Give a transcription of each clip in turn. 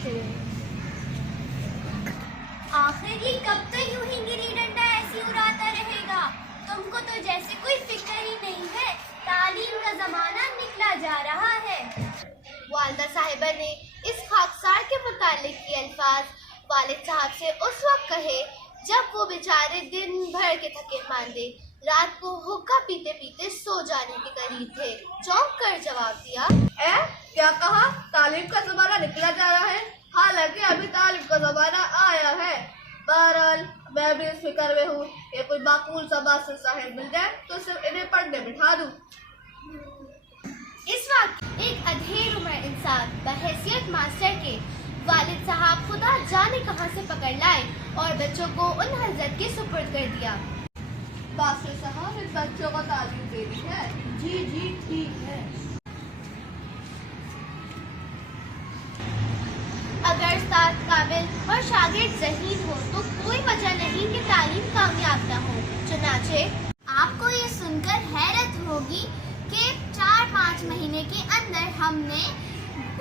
आखिर ये कब तक यूं ही गिरी डंडा ऐसी उड़ाता रहेगा? तुमको तो जैसे कोई फिक्र ही नहीं है। तालीम का जमाना निकला जा रहा है। वालिदा साहिबा ने इस खाकसार के मुतालिक ये अल्फाज वालिद साहब से उस वक्त कहे जब वो बेचारे दिन भर के थके मांदे रात को हुक्का पीते पीते सो जाने के करीब थे। चौंक कर जवाब दिया, क्या कहा? तालीम का जमाना निकला जा रहा है, हालांकि अभी तालीम का जमाना आया है। बहरहाल मैं भी इस फिक्र में हूँ, ये कोई माकूल सा मास्टर साहब मिल जाए तो सिर्फ इन्हें पढ़ने बिठा दूँ। इस वक्त एक अधेड़ उम्र इंसान बहैसियत मास्टर के वालिद साहब खुदा जाने कहां से पकड़ लाए और बच्चों को उन हजरत के सुपुर्द कर दिया। मास्टर साहब इन बच्चों को तालीम देनी है। जी जी ठीक है। अगर उस्ताद काबिल और शागिर्द ज़हीन हो तो कोई वजह नहीं कि तालीम कामयाब न हो। चुनाचे आपको ये सुनकर हैरत होगी कि 4-5 महीने के अंदर हमने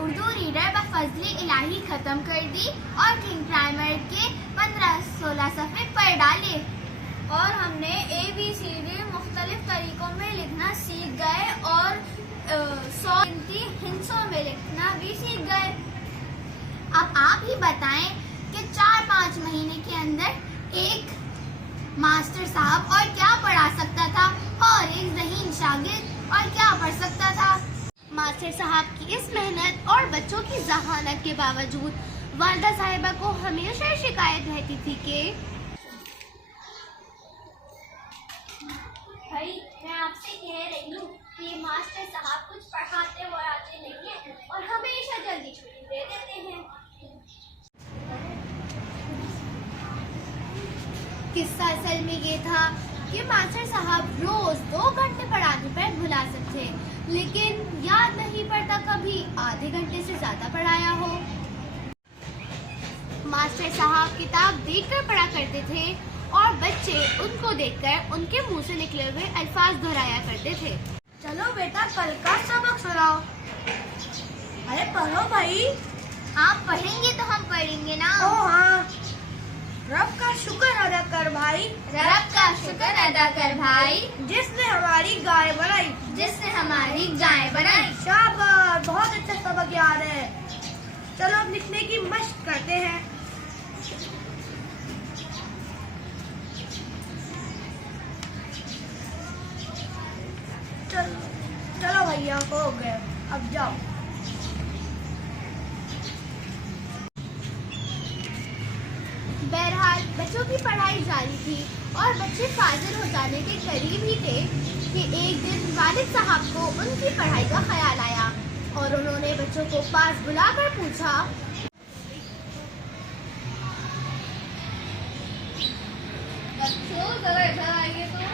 उर्दू रीडर बफज़्ल इलाही ख़त्म कर दी और किंग प्राइमर के 15-16 सफ़े पढ़ डाले और हमने ABCD मुख्तलिफ तरीक़ों में लिखना सीख गए और 100 गिनती हिंसों में लिखना भी सीख गए। अब आप ही बताएं कि 4-5 महीने के अंदर एक मास्टर साहब और क्या पढ़ा सकता था और एक ज़हीन शागिर्द और क्या पढ़ सकता था। मास्टर साहब की इस मेहनत और बच्चों की जहानत के बावजूद वालिदा साहिबा को हमेशा शिकायत रहती थी कि भाई मैं आपसे कह रही हूँ कि मास्टर साहब कुछ पढ़ाते वढ़ाते नहीं हैं और हमेशा जल्दी छुट्टी दे देते हैं। किस्सा असल में ये था कि मास्टर साहब रोज 2 घंटे पढ़ाने पर भुला सकते, लेकिन याद नहीं पड़ता कभी आधे घंटे से ज्यादा पढ़ाया हो। मास्टर साहब किताब देखकर पढ़ा करते थे और बच्चे उनको देखकर उनके मुंह से निकले हुए अल्फाज दोहराया करते थे। चलो बेटा कल का सबक सुनाओ। अरे पढ़ो भाई। आप पढ़ेंगे तो हम पढ़ेंगे ना। ओ हाँ, रब का शुक्र अदा कर भाई, रब का शुक्र अदा कर भाई, जिसने हमारी गाय बनाई, जिसने हमारी गाय बनाई। शाबाश, बहुत अच्छा सबक याद है। चलो अब लिखने की मशक करते हैं। चलो भैया हो गए, अब जाओ। बहरहाल बच्चों की पढ़ाई जारी थी और बच्चे फाजिल हो जाने के करीब ही थे कि एक दिन वालिद साहब को उनकी पढ़ाई का ख्याल आया और उन्होंने बच्चों को पास बुलाकर पूछा, बच्चों जरा इधर आइए तो।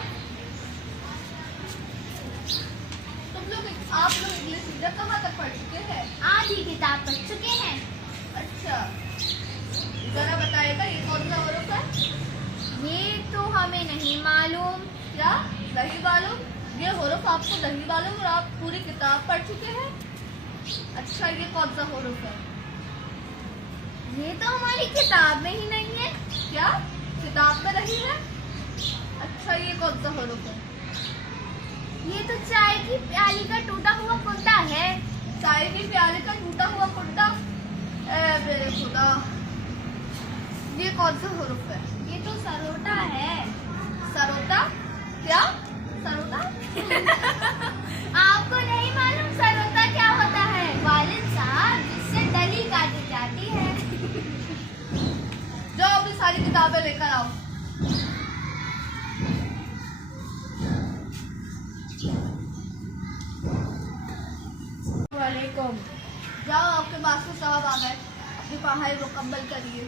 आप लोग इंग्लिश रीडर कहाँ तक पढ़ चुके हैं? आधी किताब पढ़ चुके हैं। अच्छा, जरा बताइएगा ये कौन सा हरूफ है? ये तो हमें नहीं मालूम। क्या नहीं मालूम? ये हरूफ आपको नहीं मालूम और आप पूरी किताब पढ़ चुके हैं? अच्छा, ये कौन सा हरूफ है? ये तो हमारी किताब में ही नहीं है। क्या किताब में नहीं है? अच्छा, ये कौन सा हरूफ है? ये तो चाय की प्याली का टूटा हुआ कुंडा है। चाय की प्याली का टूटा हुआ कुंडा? ए मेरे खुदा, ये कौन सा हरूफ है? ये तो सरोटा है। सरोटा? क्या सरोटा? आपको नहीं मालूम सरोटा क्या होता है? वालिद साहब, जिससे डली काटी जाती है। जाओ अपनी सारी किताबें लेकर आओ। वालेकुम। जाओ, आपके मास्टर साहब आ गए, अपनी पढ़ाई मुकम्मल करिए।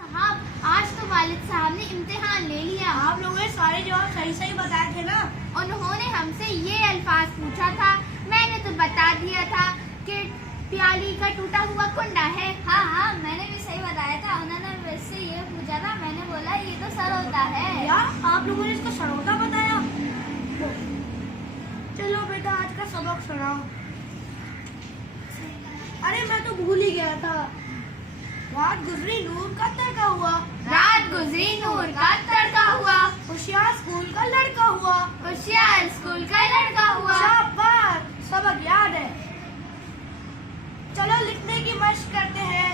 साहब, आज तो वालिद साहब ने इम्तिहान ले लिया। आप लोगों ने सारे जवाब सही सही बताए थे ना? उन्होंने हमसे ये अल्फाज पूछा था, मैंने तो बता दिया था कि प्याली का टूटा हुआ कुंडा है। हाँ हाँ, मैंने भी सही बताया था। उन्होंने वैसे ये पूछा था, मैंने बोला ये तो सरोटा है। यार, आप लोगों ने इसको सरोटा बताया? चलो बेटा आज का सबक सुनाओ। अरे मैं तो भूल ही गया था। रात गुजरी नूर का तड़का हुआ, रात गुजरी नूर का तड़का हुआ, होशियार स्कूल का लड़का हुआ, होशियार स्कूल का लड़का हुआ। शाबाश, सबक याद है। चलो लिखने की मशक करते हैं।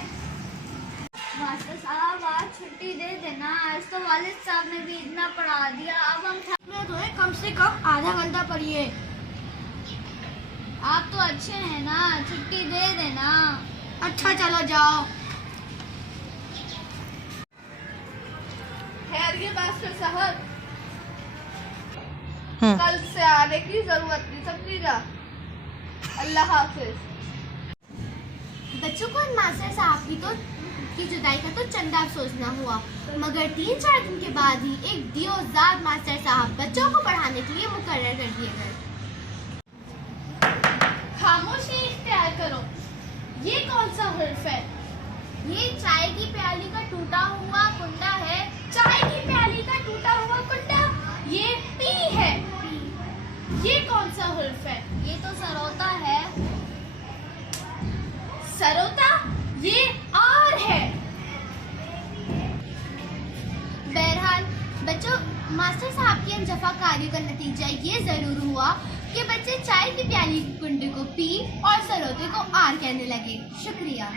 मास्टर साहब आज छुट्टी दे देना, आज तो वालिद साहब ने भी इतना पढ़ा दिया, अब हम मैं तो कम से कम आधा घंटा पढ़िए। आप तो अच्छे हैं ना, छुट्टी दे देना। अच्छा चलो जाओ। खैरिए मास्टर साहब, कल से आने की जरूरत नहीं समझिएगा। अल्लाह हाफिज। बच्चों को मास्टर साहब की जुदाई का तो चंदा सोचना हुआ, मगर 3-4 दिन के बाद ही एक दियोजाद मास्टर साहब बच्चों को पढ़ाने के लिए मुकर्रर कर दिए गए। खामोशी इख्तियार करो। ये कौन सा हर्फ है? ये चाय की प्याली का टूटा हुआ कुंडा है। चाय की प्याली का टूटा हुआ कुंडा, ये पी है। ये कौन सा हर्फ है? ये तो सरोता है। सरोता, ये आर है। बहरहाल बच्चों, मास्टर साहब की इन जफाकारियों का नतीजा ये जरूर हुआ कि बच्चे चाय की प्याली कुंडे को पी और सरोते को आर कहने लगे। शुक्रिया।